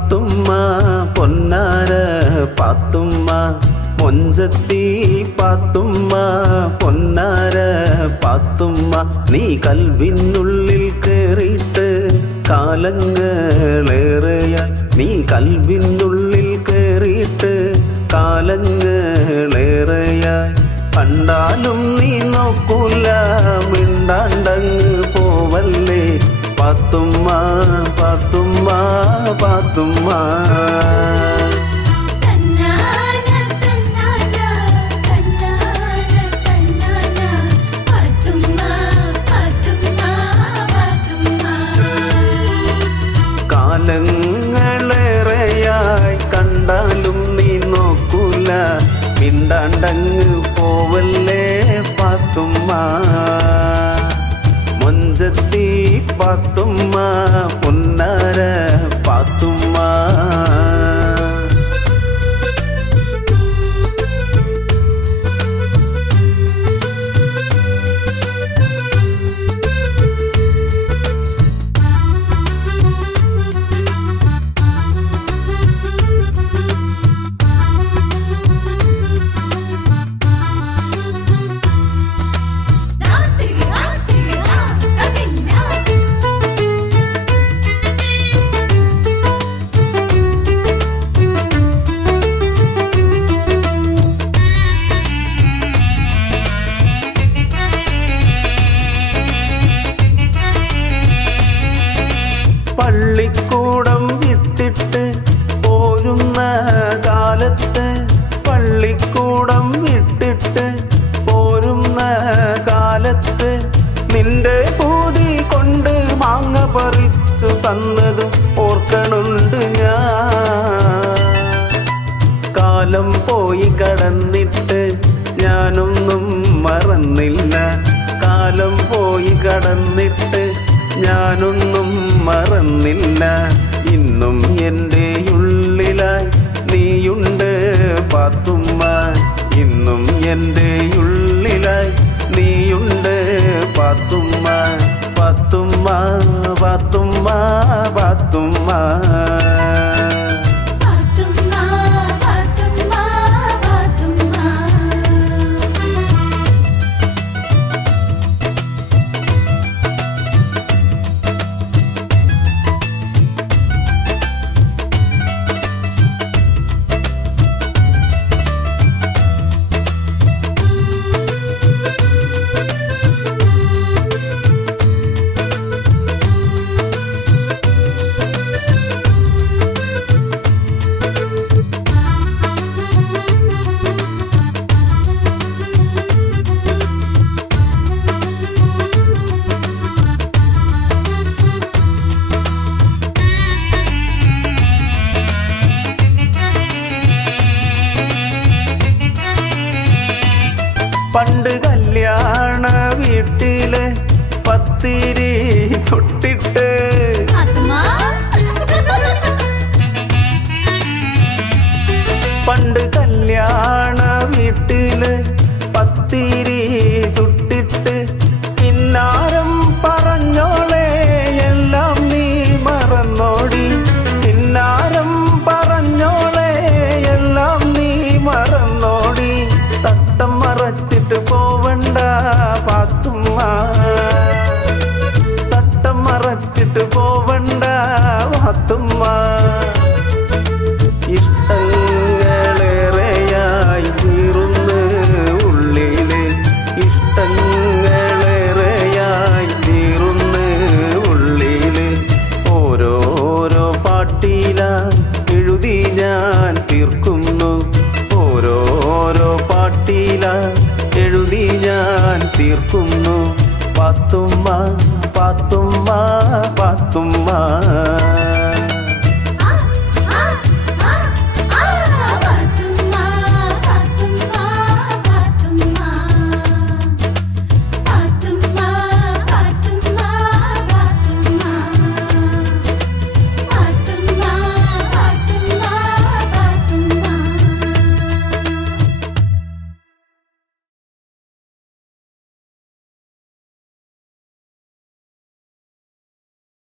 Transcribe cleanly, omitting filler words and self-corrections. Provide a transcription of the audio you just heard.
പാത്തുമ്മ പൊന്നാര പാത്തുമ്മ മൊഞ്ചത്തി പാത്തുമ്മ പൊന്നാര പാത്തുമ്മ നീ കൽവിനുള്ളിൽ കേറിയിട്ട് കാലങ്ങളേറെയായി നീ കൽവിനുള്ളിൽ കേറിയിട്ട് കാലങ്ങളേറെയായി കണ്ടാലും നീ നോക്കൂല മിണ്ടാണ്ടങ്ങ് പോവല്ലേ പാത്തുമ്മ പാത്തുമ്മ പാത്തുമ്മ കാലങ്ങളേറെയായി കണ്ടാലും നീ നോക്കൂല മിണ്ടാണ്ടങ്ങ് പോവല്ലേ പാത്തുമ്മ മൊഞ്ചത്തി പാത്തുമ്മ പൊന്നാര പാത്തുമ്മ പള്ളിക്കൂടം വിട്ടിട്ട് പോരുന്ന കാലത്ത് പള്ളിക്കൂടം വിട്ടിട്ട് പോരുന്ന കാലത്ത് നിന്റെ പൂതി കൊണ്ട് മാങ്ങ പറിച്ചു തന്നതും ഓർക്കണുണ്ട് ഞാൻ കാലം പോയി കടന്നിട്ട് ഞാനൊന്നും മറന്നില്ല കാലം പോയി കടന്നിട്ട് ഞാനൊന്നും മറന്നില്ല ഇന്നും എൻ്റെ ഉള്ളിലായി നീയുണ്ട് പാത്തുമ്മ ഇന്നും എൻ്റെ ഉള്ളിലായി നീയുണ്ട് പാത്തുമ്മ പാത്തുമ്മ പാത്തുമ്മ പാത്തുമ്മ പണ്ട് കല്യാണ വീട്ടിലെ പത്തിരി ചുട്ടിട്ട് പണ്ട് കല്യാണ വീട്ടിലെ പത്തിരി